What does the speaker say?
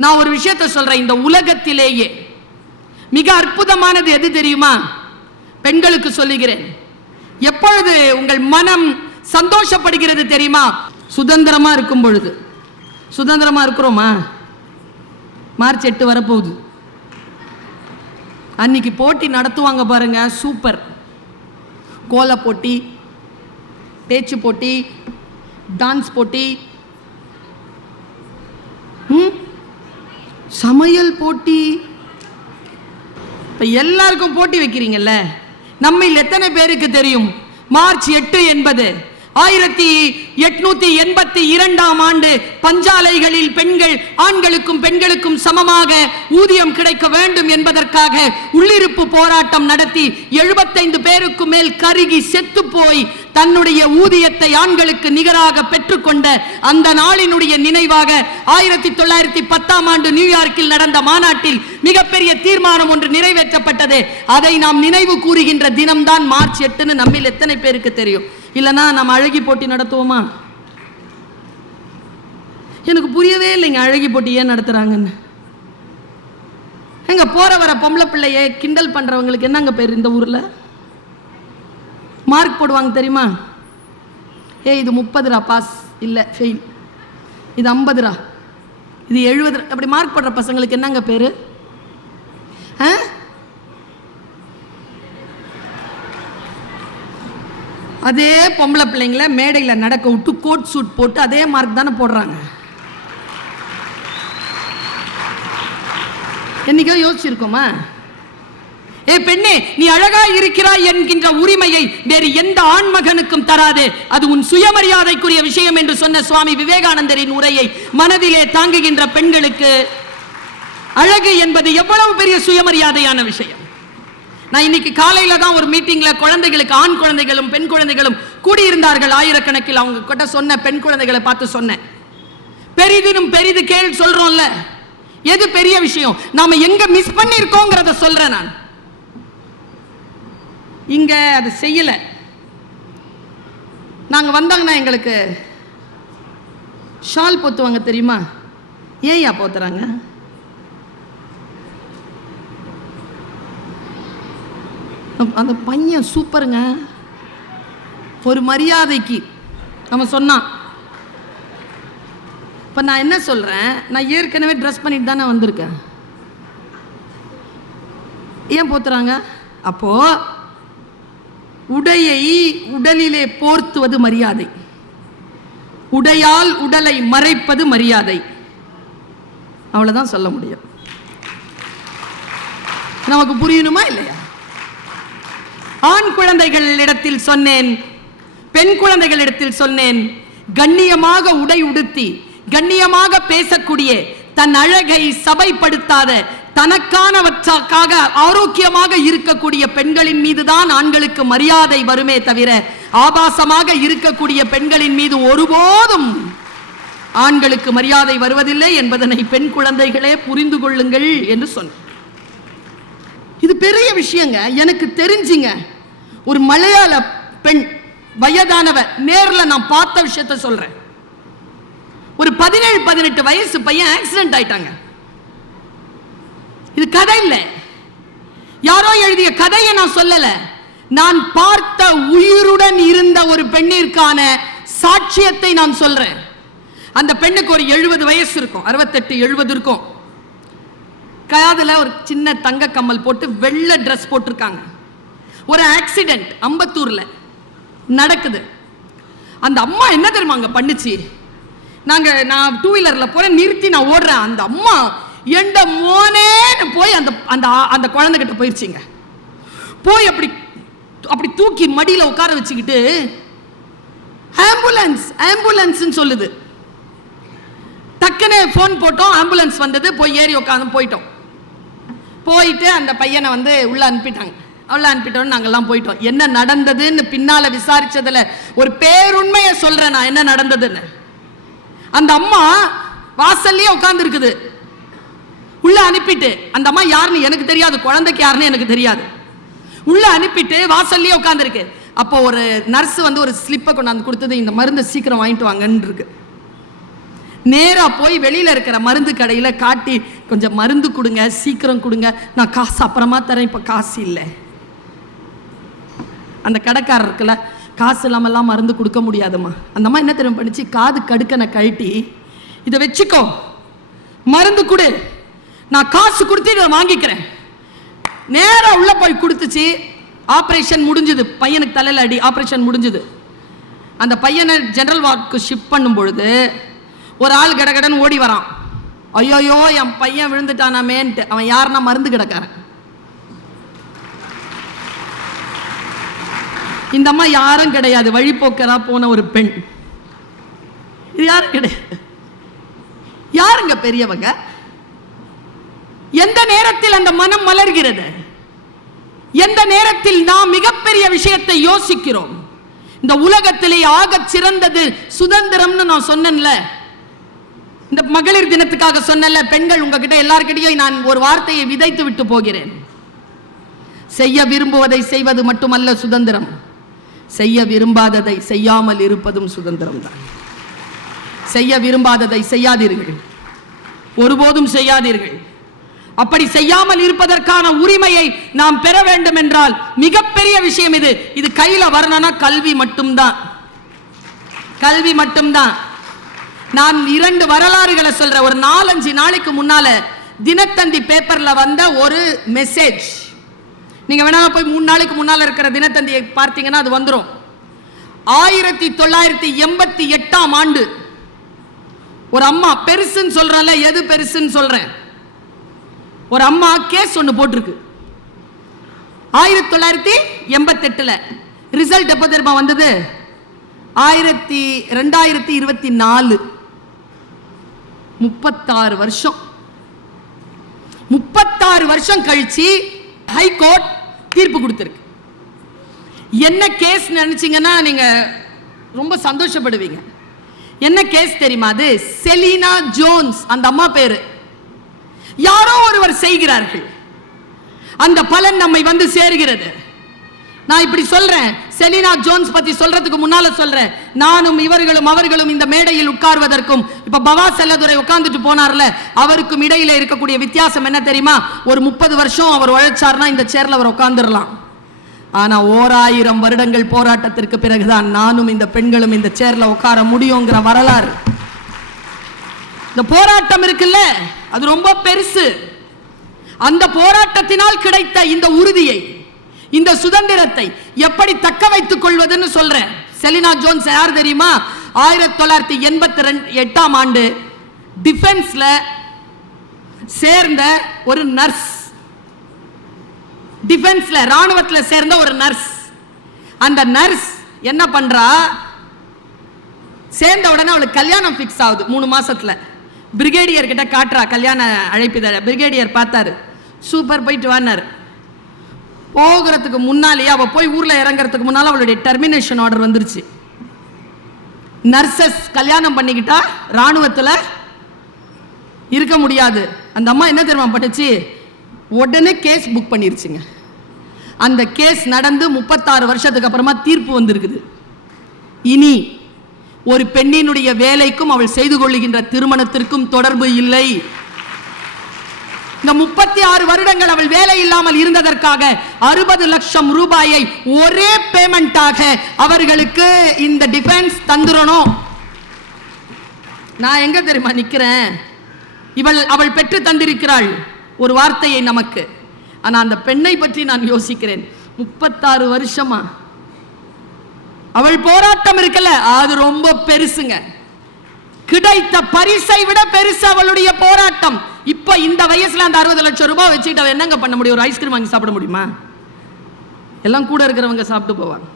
நான் ஒரு விஷயத்த சொல்றேன். இந்த உலகத்திலேயே மிக அற்புதமானது எது தெரியுமா? பெண்களுக்கு சொல்லுகிறேன். எப்பொழுது உங்கள் மனம் சந்தோஷப்படுகிறது தெரியுமா? சுதந்திரமா இருக்கும் பொழுது. சுதந்திரமா இருக்கிறோமா? மார்ச் எட்டு வரப்போகுது. அன்னைக்கு போட்டி நடத்துவாங்க பாருங்க. சூப்பர். கோல போட்டி பேச்சு போட்டி டான்ஸ் போட்டி சமையல் போட்டி. இப்ப எல்லாருக்கும் போட்டி வைக்கிறீங்கல்ல? நம்மில் எத்தனை பேருக்கு தெரியும்? மார்ச் எட்டு என்பது. ஆயிரத்தி எட்நூத்தி எண்பத்தி இரண்டாம் ஆண்டு பஞ்சாலைகளில் பெண்கள் ஆண்களுக்கும் பெண்களுக்கும் சமமாக ஊதியம் கிடைக்க வேண்டும் என்பதற்காக உள்ளிருப்பு போராட்டம் நடத்தி எழுபத்தைந்து பேருக்கு மேல் கருகி செத்து போய் தன்னுடைய ஊதியத்தை ஆண்களுக்கு நிகராக பெற்றுக்கொண்ட அந்த நாளினுடைய நினைவாக ஆயிரத்தி தொள்ளாயிரத்தி பத்தாம் ஆண்டு நியூயார்க்கில் நடந்த மாநாட்டில் மிகப்பெரிய தீர்மானம் ஒன்று நிறைவேற்றப்பட்டது. அதை நாம் நினைவு கூறுகின்ற தினம்தான் மார்ச் எட்டுன்னு நம்மில் எத்தனை பேருக்கு தெரியும்? இல்லைன்னா நம்ம அழகி போட்டி நடத்துவோமா? எனக்கு புரியவே இல்லைங்க அழகி போட்டி ஏன் நடத்துறாங்கன்னு. எங்க போற வர பொம்பளை பிள்ளைய கிண்டல் பண்றவங்களுக்கு என்னங்க பேர் இந்த ஊர்ல? மார்க் போடுவாங்க தெரியுமா? ஏய் இது முப்பதுரா? பாஸ் இல்லை ஃபெயில் இது ஐம்பதுரா? இது எழுபது அப்படி மார்க் போடுற பசங்களுக்கு என்னங்க பேர்? ஆ? அதே பொம்பளை பிள்ளைங்கள மேடையில் நடக்க விட்டு கோட் சூட் போட்டு அதே மார்க் தானே போடுறாங்க. என்னைக்கோ யோசிச்சிருக்கோமா? ஏ பெண்ணே நீ அழகா இருக்கிறாய் என்கின்ற உரிமையை வேறு எந்த ஆண்மகனுக்கும் தராது. அது உன் சுயமரியாதைக்குரிய விஷயம் என்று சொன்ன சுவாமி விவேகானந்தரின் உரையை மனதிலே தாங்குகின்ற பெண்களுக்கு அழகு என்பது எவ்வளவு பெரிய சுயமரியாதையான விஷயம். நான் இன்னைக்கு காலையில தான் ஒரு மீட்டிங்ல குழந்தைகளுக்கு ஆண் குழந்தைகளும் பெண் குழந்தைகளும் கூடியிருந்தார்கள். ஆயிரக்கணக்கில் அவங்க கிட்ட சொன்ன பெண் குழந்தைகளை பார்த்து சொன்னேன். பெரிதினும் பெரிது கேள் சொல்றோம்ல. எது பெரிய விஷயம்? நாம எங்க மிஸ் பண்ணிருக்கோங்கிறத சொல்றேன் நான். இங்கே அது செய்யலை. நாங்கள் வந்தாங்கன்னா எங்களுக்கு ஷால் போத்துவாங்க தெரியுமா? ஏன்யா போத்துறாங்க? அந்த பையன் சூப்பருங்க. ஒரு மரியாதைக்கு அவன் சொன்னான். இப்போ நான் என்ன சொல்கிறேன் நான் ஏற்கனவே ட்ரெஸ் பண்ணிட்டு தானே வந்திருக்கேன். ஏன் போத்துறாங்க? அப்போது உடையை உடலிலே போர்த்துவது மரியாதை. உடையால் உடலை மறைப்பது மரியாதை. அவ்வளவுதான் சொல்ல முடியும். நமக்கு புரியணுமா இல்லையா? ஆண் குழந்தைகளிடத்தில் சொன்னேன் பெண் குழந்தைகளிடத்தில் சொன்னேன் கண்ணியமாக உடை உடுத்தி கண்ணியமாக பேசக்கூடிய தன் அழகை சபைப்படுத்தாத தனக்கானவற்றாக்காக ஆரோக்கியமாக இருக்கக்கூடிய பெண்களின் மீதுதான் ஆண்களுக்கு மரியாதை வருமே தவிர ஆபாசமாக இருக்கக்கூடிய பெண்களின் மீது ஒருபோதும் ஆண்களுக்கு மரியாதை வருவதில்லை என்பதனை பெண் குழந்தைகளே புரிந்து கொள்ளுங்கள் என்று சொன்னேன் இது பெரிய விஷயங்க. எனக்கு தெரிஞ்சுங்க. ஒரு மலையாள பெண் வயதானவ நேரில் நான் பார்த்த விஷயத்த சொல்றேன். ஒரு பதினேழு பதினெட்டு வயசு பையன் ஆக்சிடென்ட் ஆயிட்டாங்க. இது கதை இல்லை. யாரோ எழுதிய கதையை நான் சொல்லல. நான் பார்த்த உயிருடன் இருந்த ஒரு பெண்ணிற்கான சாட்சியத்தை நான் சொல்றேன். அந்த பெண்ணுக்கு ஒரு எழுபது வயசு இருக்கும். அறுபத்தெட்டு எழுபது இருக்கும். காதில் ஒரு சின்ன தங்க கம்மல் போட்டு வெள்ளை ட்ரெஸ் போட்டிருக்காங்க. ஒரு ஆக்சிடென்ட் அம்பத்தூர்ல நடக்குது. அந்த அம்மா என்ன தெரியுமா அங்க பண்ணுச்சு? நாங்க நான் டூ வீலர்ல போறேன் நிறுத்தி நான் ஓடுறேன். அந்த அம்மா எந்த மோனேன்னு போய் அந்த அந்த அந்த குழந்தைகிட்ட போயிடுச்சிங்க போய் அப்படி அப்படி தூக்கி மடியில் உட்கார வச்சுக்கிட்டு ஆம்புலன்ஸ் ஆம்புலன்ஸ்னு சொல்லுது. டக்குன்னு ஃபோன் போட்டோம் ஆம்புலன்ஸ் வந்தது போய் ஏறி உட்காந்து போயிட்டோம். போயிட்டு அந்த பையனை வந்து உள்ள அனுப்பிட்டாங்க. அவ்வளோ அனுப்பிட்டோம் நாங்கள்லாம் போயிட்டோம். என்ன நடந்ததுன்னு பின்னால் விசாரித்ததில் ஒரு பேருண்மையை சொல்கிறேன் நான் என்ன நடந்ததுன்னு. அந்த அம்மா வாசல்லையே உட்காந்துருக்குது உள்ள அனுப்பிட்டு அந்த அம்மா யாருன்னு எனக்கு தெரியாது குழந்தைக்கு யாருன்னு எனக்கு தெரியாது. உள்ள அனுப்பிட்டு வாசல்லையே உட்காந்துருக்கு அப்போ ஒரு நர்ஸ் வந்து ஒரு ஸ்லிப்பை கொண்டாந்து கொடுத்தது இந்த மருந்தை சீக்கிரம் வாங்கிட்டு வாங்கன்னு இருக்கு நேராக போய் வெளியில் இருக்கிற மருந்து கடையில் காட்டி கொஞ்சம் மருந்து கொடுங்க சீக்கிரம் கொடுங்க நான் காசு அப்புறமா தரேன் இப்போ காசு இல்லை. அந்த கடைக்காரர் இருக்குல்ல காசு இல்லாமல்லாம் மருந்து கொடுக்க முடியாதும்மா. அந்த அம்மா என்ன தெரியும் பண்ணிச்சு? காது கடுக்கனை கழட்டி இதை வச்சுக்கோ மருந்து கொடு. நான் காசு கொடுத்து இதை வாங்கிக்கிறேன். நேராக உள்ள போய் கொடுத்துச்சு. ஆப்ரேஷன் முடிஞ்சுது. பையனுக்கு தலையில் அடி. ஆப்ரேஷன் முடிஞ்சுது. அந்த பையனை ஜென்ரல் வார்டுக்கு ஷிஃப்ட் பண்ணும் பொழுது ஒரு ஆள் கடகடன்னு ஓடி வரான். ஐயோயோ என் பையன் விழுந்துட்டானாமேன்ட்டு. அவன் யாருன்னா மருந்து கிடக்காரன். இந்த அம்மா யாரும் கிடையாது. வழிபோக்கரா போன ஒரு பெண். இது யாரும் கிடையாது. யாருங்க பெரியவங்க? நேரத்தில் அந்த மனம் மலர்கிறது. எந்த நேரத்தில் நாம் மிகப்பெரிய விஷயத்தை யோசிக்கிறோம். இந்த உலகத்திலே ஆக சிறந்தது சுதந்திரம்னு நான் சொன்னேன்ல. இந்த மகளிர் தினத்துக்காக சொன்னேன்ல பெண்கள் உங்ககிட்ட எல்லார்கிட்டையும் நான் ஒரு வார்த்தையை விதைத்து விட்டு போகிறேன். செய்ய விரும்புவதை செய்வது மட்டுமல்ல சுதந்திரம். செய்ய விரும்பாததை செய்யாமல் இருப்பதும் சுதந்திரம் தான் செய்ய விரும்பாததை செய்யாதீர்கள். ஒருபோதும் செய்யாதீர்கள். அப்படி செய்யாமல் இருப்பதற்கான உரிமையை நாம் பெற வேண்டும் என்றால் மிகப்பெரிய விஷயம் இது. இது கையில வரணும்னா கல்வி மட்டும்தான். கல்வி மட்டும்தான். நான் இரண்டு வரலாறுகளை சொல்றேன். ஒரு நாலஞ்சு நாளைக்கு முன்னால தினத்தந்தி பேப்பர்ல வந்த ஒரு மெசேஜ் நீங்க வேணா போய் மூணு நாளைக்கு முன்னால இருக்கிற தினத்தந்தியை பார்த்தீங்கன்னா அது வந்துடும் ஆயிரத்தி தொள்ளாயிரத்தி எண்பத்தி எட்டாம் ஆண்டு. ஒரு அம்மா பெருசுன்னு சொல்றேன்ல எது பெருசுன்னு சொல்றேன். ஒரு அம்மா கேஸ் ஒன்று போட்டிருக்கு. ஆயிரத்தி தொள்ளாயிரத்தி எண்பத்தெட்டில் ரிசல்ட் எப்போ தெரியுமா வந்தது? ஆயிரத்தி ரெண்டாயிரத்தி இருபத்தி நாலு. முப்பத்தாறு வருஷம். முப்பத்தாறு வருஷம் கழிச்சு ஹைகோர்ட் தீர்ப்பு கொடுத்துருக்கு. என்ன கேஸ் நினைச்சிங்கன்னா நீங்க ரொம்ப சந்தோஷப்படுவீங்க. என்ன கேஸ் தெரியுமா அது? செலீனா ஜோன்ஸ் அந்த அம்மா பேரு. யாரோ ஒருவர் செய்கிறார்கள். அந்த பலன் நம்மை வந்து சேர்கிறது. நான் இப்படி சொல்றேன். செலினா ஜோன்ஸ் பத்தி சொல்றதுக்கு முன்னால சொல்றேன். நானும் இவர்களும் அவர்களும் இந்த மேடையில் உட்கார்வதற்கும் இப்ப பவா செல்லதுரை உட்கார்ந்துட்டு போனார்ல அவருக்கும் இடையில இருக்கக்கூடிய வித்தியாசம் என்ன தெரியுமா? ஒரு முப்பது வருஷம் அவர் உழைச்சார்னா இந்த சேர்ல அவர் உட்கார்ந்துடலாம். ஆனா ஓராயிரம் வருடங்கள் போராட்டத்திற்கு பிறகுதான் நானும் இந்த பெண்களும் இந்த சேர்ல உட்கார முடியுங்கிற வரலாறு. இந்த போராட்டம் இருக்குல்ல? அது ரொம்ப பெருசு. அந்த போராட்டத்தினால் கிடைத்த இந்த உறுதியை இந்த சுதந்திரத்தை எப்படி தக்க வைத்துக் கொள்வதுன்னு சொல்றேன். செலினா ஜோன்ஸ் யார் தெரியுமா? ஆயிரத்தி தொள்ளாயிரத்தி எண்பத்தி ரெண்டு எட்டாம் ஆண்டு டிஃபென்ஸ்ல சேர்ந்த ஒரு நர்ஸ் டிஃபென்ஸ்ல ராணுவத்துல சேர்ந்த ஒரு நர்ஸ் அந்த நர்ஸ் என்ன பண்றா? சேர்ந்த உடனே அவளுக்கு கல்யாணம் ஃபிக்ஸ் ஆகுது மூணு மாசத்துல. பிரிகேடியர் கிட்ட காட்டுறா கல்யாண அழைப்பிதழை. பிரிகேடியர் பார்த்தாரு. சூப்பர் போயிட்டு வானாரு போகிறதுக்கு முன்னாலேயே அவள் போய் ஊரில் இறங்குறதுக்கு முன்னால் அவளுடைய டெர்மினேஷன் ஆர்டர் வந்துருச்சு. நர்சஸ் கல்யாணம் பண்ணிக்கிட்டா இராணுவத்தில் இருக்க முடியாது. அந்த அம்மா என்ன தெரியுமா பட்டுச்சு? உடனே கேஸ் புக் பண்ணிருச்சுங்க. அந்த கேஸ் நடந்து முப்பத்தாறு வருஷத்துக்கு அப்புறமா தீர்ப்பு வந்திருக்குது. இனி ஒரு பெண்ணினுடைய வேலைக்கும் அவள் செய்து கொள்ளுகின்ற திருமணத்திற்கும் தொடர்பு இல்லை. இந்த முப்பத்தி ஆறு வருடங்கள் அவள் வேலை இல்லாமல் இருந்ததற்காக அறுபது லட்சம் ரூபாயை ஒரே பேமெண்டாக அவர்களுக்கு இந்த டிஃபென்ஸ் தந்துடணும். நான் எங்க தெரியுமா நிக்கிறேன்? இவள் அவள் பெற்று தந்திருக்கிறாள். ஒரு வார்த்தையை நமக்கு. ஆனா அந்த பெண்ணை பற்றி நான் யோசிக்கிறேன். முப்பத்தாறு வருஷமா அவள் போராட்டம் இருக்குல்ல அது ரொம்ப பெருசுங்க. கிடைத்த பரிசை விட பெருசு அவளுடைய போராட்டம். இப்ப இந்த வயசுல அந்த அறுபது லட்சம் ரூபாய் வச்சுட்டு அவ என்னங்க பண்ண முடியும்? ஒரு ஐஸ்கிரீம் வாங்கி சாப்பிட முடியுமா? எல்லாம் கூட இருக்கிறவங்க சாப்பிட்டு போவாங்க.